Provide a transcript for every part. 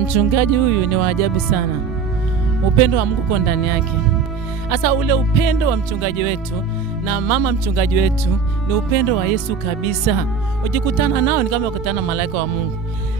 Mchungaji huyu ni wa ajabu sana. Upendo wa Mungu kwa ndani yake. Asa ule upendo wa mchungaji wetu na mama mchungaji wetu ni upendo wa Yesu kabisa. Ujikutana nao ni kama ukutana na malaika wa Mungu.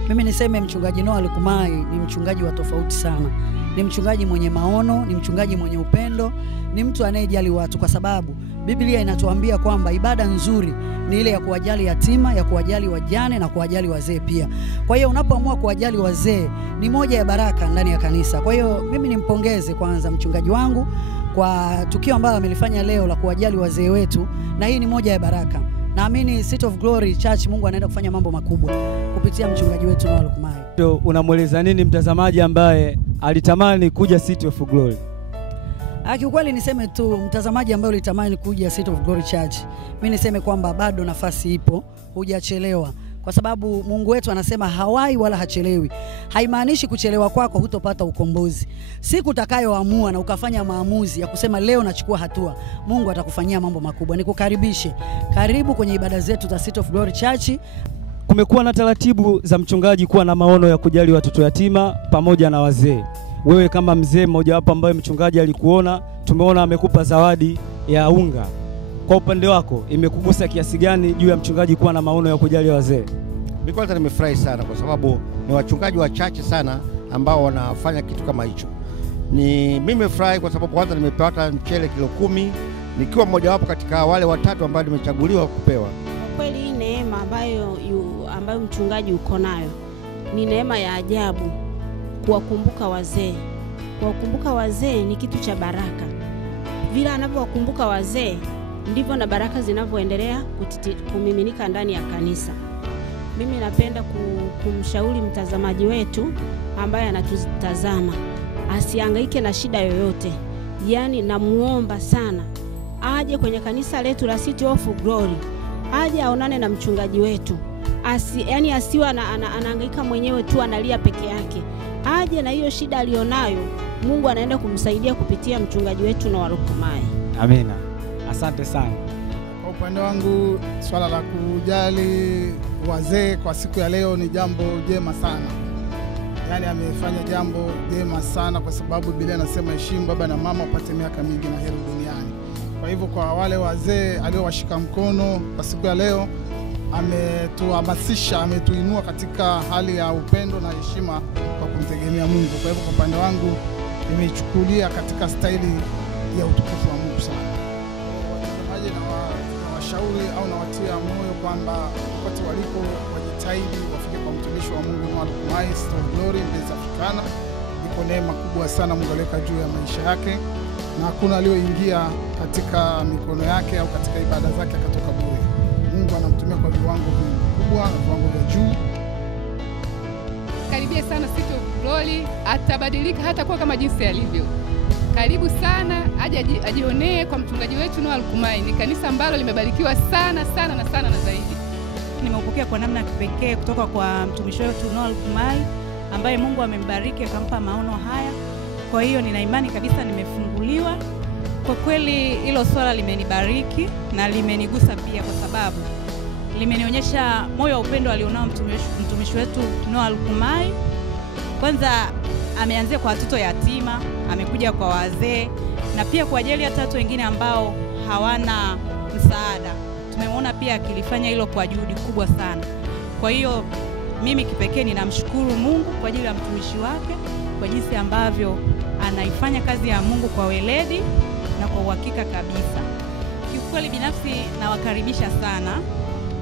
Mimi niseme mchungaji Noah Lukumai ni mchungaji wa tofauti sana. Ni mchungaji mwenye maono, ni mchungaji mwenye upendo, ni mtu anayejali watu, kwa sababu Biblia inatuambia kwamba ibada nzuri ni ile ya kuwajali yatima, ya kuwajali wajane na kuwajali wazee pia. Kwa hiyo unapoamua kuwajali wazee ni moja ya baraka ndani ya kanisa. Kwa hiyo mimi nimpongeze kwanza mchungaji wangu kwa tukio ambalo amelifanya leo la kuwajali wazee wetu, na hii ni moja ya baraka. Naamini City of Glory Church Mungu anaenda kufanya mambo makubwa kupitia mchungaji wetu Noah Lukumai. Unamweleza nini mtazamaji ambaye alitamani kuja City of Glory? Kiukweli niseme tu mtazamaji ambaye ulitamani kuja City of Glory Church, mimi niseme kwamba bado nafasi ipo, hujachelewa. Kwa sababu Mungu wetu anasema hawai wala hachelewi. Haimaanishi kuchelewa kwako hutopata ukombozi. Siku utakayoamua na ukafanya maamuzi ya kusema leo nachukua hatua, Mungu atakufanyia mambo makubwa. Nikukaribishe. Karibu kwenye ibada zetu za City of Glory Church. Kumekuwa na taratibu za mchungaji kuwa na maono ya kujali watoto yatima pamoja na wazee. Wewe kama mzee mmoja wapo ambaye mchungaji alikuona, tumeona amekupa zawadi ya unga. Kwa upande wako imekugusa kiasi gani juu ya mchungaji kuwa na maono ya kujali wazee? Mimi kwanza nimefurahi sana kwa sababu ni wachungaji wachache sana ambao wanafanya kitu kama hicho. Mimi nimefurahi kwa sababu kwanza nimepata mchele kilo 10 nikiwa mmoja wapo katika wale watatu ambao nimechaguliwa kupewa. Kwa kweli hii neema ambayo mchungaji uko nayo ni neema ya ajabu. Kuwakumbuka wazee. Kuwakumbuka wazee ni kitu cha baraka. Vile anapowakumbuka wazee ndivyo na baraka zinavyoendelea kumiminika ndani ya kanisa. Mimi napenda kumshauri mtazamaji wetu ambaye anatutazama asihangaike na shida yoyote. Yaani namuomba sana aje kwenye kanisa letu la City of Glory. Aje aonane na mchungaji wetu. Yaani asiwe anahangaika mwenyewe tu analia peke yake. Aje na hiyo shida alionayo, Mungu anaenda kumsaidia kupitia mchungaji wetu Noah Lukumai. Amina. Asante sana. Kwa upande wangu swala la kujali wazee kwa siku ya leo ni jambo jema sana. Yaani amefanya jambo jema sana kwa sababu Biblia inasema heshimu baba na mama upate miaka mingi na heri duniani. Kwa hivyo kwa wale wazee aliowashika mkono kwa siku ya leo, ametuhamasisha, ametuinua katika hali ya upendo na heshima kwa kumtegemea Mungu. Kwa hivyo kwa upande wangu nimeichukulia katika staili ya utukufu wa Mungu sana. Watazamaji na washauri au na watia moyo kwamba wote walipo wajitahidi wafike kwa mtumishi wa Mungu Noah Lukumai City of Glory Mbezi Africana. Iko neema kubwa sana Mungu aliweka juu ya maisha yake na hakuna aliyoingia katika mikono yake au katika ibada zake akatoka bure. Mungu anamtumia kwa viwango vikubwa na viwango vya juu. Karibia sana City of Glory, atabadilika hata kuwa kama jinsi alivyo. Karibu sana, aje ajionee kwa mchungaji wetu Noah Lukumai. Ni kanisa ambalo limebarikiwa sana sana na sana na zaidi. Nimeupokea kwa namna kipekee kutoka kwa mtumishi wetu Noah Lukumai ambaye Mungu amembariki akampa maono haya. Kwa hiyo nina imani kabisa nimefunguliwa. Kwa kweli hilo swala limenibariki na limenigusa pia kwa sababu limenionyesha moyo wa upendo alionao mtumishi wetu Noah Lukumai. Kwanza ameanzia kwa watoto yatima, amekuja kwa wazee na pia kuwajali hata watu wengine ambao hawana msaada. Tumeona pia akilifanya hilo kwa juhudi kubwa sana. Kwa hiyo mimi kipekee ninamshukuru Mungu kwa ajili ya mtumishi wake, kwa jinsi ambavyo anaifanya kazi ya Mungu kwa weledi na kwa uhakika kabisa. Kiukweli binafsi nawakaribisha sana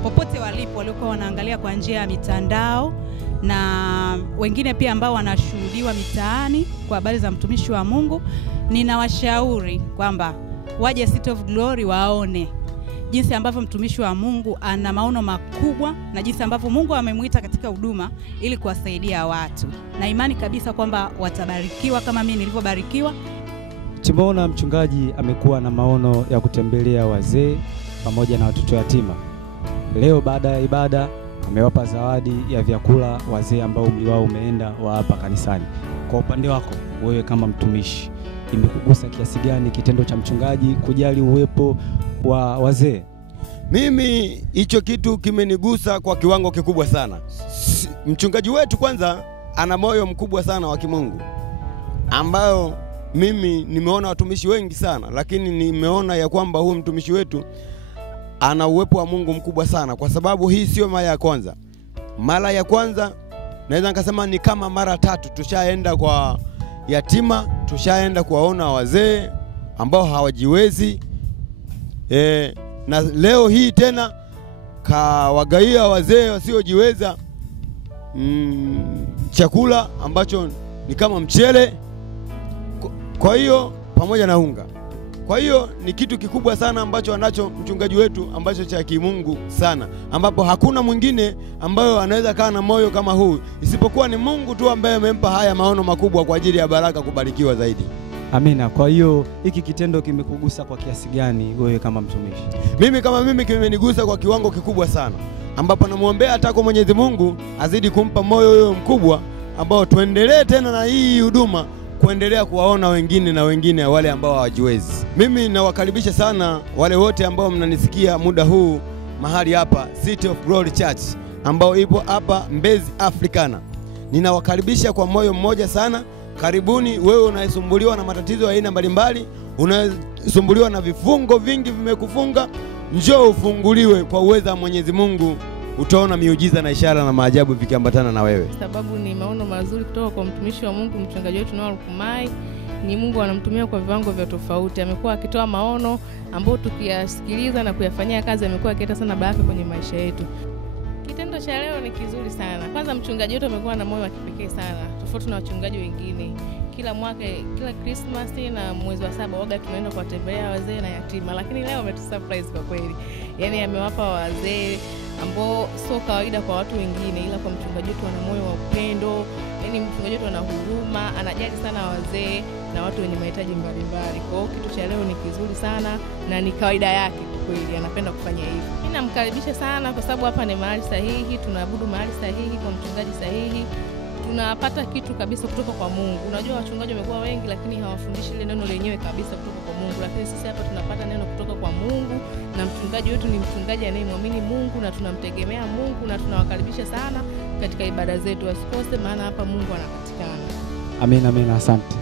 popote walipo waliokuwa wanaangalia kwa njia ya mitandao na wengine pia ambao wanashuhudiwa mitaani kwa habari za mtumishi wa Mungu. Ninawashauri kwamba waje City of Glory waone jinsi ambavyo mtumishi wa Mungu ana maono makubwa na jinsi ambavyo Mungu amemuita katika huduma ili kuwasaidia watu. Na imani kabisa kwamba watabarikiwa kama mimi nilivyobarikiwa. Tumeona mchungaji amekuwa na maono ya kutembelea wazee pamoja na watoto yatima. Leo baada ya ibada amewapa zawadi ya vyakula wazee ambao umri wao umeenda wa hapa kanisani. Kwa upande wako wewe kama mtumishi, imekugusa kiasi gani kitendo cha mchungaji kujali uwepo wa wazee? Mimi hicho kitu kimenigusa kwa kiwango kikubwa sana. Mchungaji wetu kwanza ana moyo mkubwa sana wa kimungu, ambayo mimi nimeona watumishi wengi sana, lakini nimeona ya kwamba huyu mtumishi wetu ana uwepo wa Mungu mkubwa sana, kwa sababu hii sio mara ya kwanza. Mara ya kwanza naweza nikasema ni kama mara 3 tushaenda kwa yatima, tushaenda kuwaona wazee ambao hawajiwezi. Na leo hii tena kawagaia wazee wasiojiweza chakula ambacho ni kama mchele, kwa hiyo pamoja na unga. Kwa hiyo ni kitu kikubwa sana ambacho anacho mchungaji wetu, ambacho cha kimungu sana, ambapo hakuna mwingine ambayo anaweza kaa na moyo kama huu isipokuwa ni Mungu tu ambaye amempa haya maono makubwa kwa ajili ya baraka kubarikiwa zaidi. Amina. Kwa hiyo hiki kitendo kimekugusa kwa kiasi gani wewe kama mtumishi? Mimi kimenigusa kwa kiwango kikubwa sana, ambapo namuombea hata kwa Mwenyezi Mungu azidi kumpa moyo huyo mkubwa, ambao tuendelee tena na hii huduma, kuendelea kuwaona wengine na wengine wale ambao hawajiwezi. Mimi nawakaribisha sana wale wote ambao mnanisikia muda huu mahali hapa City of Glory Church, ambao ipo hapa Mbezi Africana. Ninawakaribisha kwa moyo mmoja sana. Karibuni wewe unayesumbuliwa na matatizo ya aina mbalimbali, unayesumbuliwa na vifungo vingi vimekufunga, njoo ufunguliwe kwa uweza wa Mwenyezi Mungu. Utaona miujiza na ishara na maajabu vikiambatana na wewe. Sababu ni maono mazuri kutoka kwa mtumishi wa Mungu, mchungaji wetu Noah Lukumai. Ni Mungu anamtumia kwa viwango vya tofauti. Amekuwa akitoa maono ambayo tukiyasikiliza na kuyafanyia kazi, amekuwa akileta sana baraka kwenye maisha yetu. Kitendo cha leo ni kizuri sana. Kwanza mchungaji wetu amekuwa na moyo wa kipekee sana, tofauti na wachungaji wengine. Kila mwaka, kila Christmas na mwezi wa 7 waga tunaenda kuwatembelea wazee na yatima, lakini leo ametusurprise kwa kweli. Yaani amewapa wazee ambao sio kawaida kwa watu wengine, ila kwa mchungaji wetu ana moyo wa upendo. Yaani mchungaji wetu ana huruma, anajali sana wazee na watu wenye mahitaji mbalimbali. Kwa hiyo kitu cha leo ni kizuri sana na ni kawaida yake kweli, anapenda kufanya hivi. Mimi namkaribisha sana kwa sababu hapa ni mahali sahihi, tunaabudu mahali sahihi kwa mchungaji sahihi. Tunapata kitu kabisa kutoka kwa Mungu. Unajua wachungaji wamekuwa wengi lakini hawafundishi ile neno lenyewe kabisa kutoka kwa Mungu, lakini sisi hapa tunapata neno kutoka kwa Mungu, na mchungaji wetu ni mchungaji anayemwamini Mungu na tunamtegemea Mungu, na tunawakaribisha sana katika ibada zetu. Wasikose, maana hapa Mungu anapatikana. Amina, asante.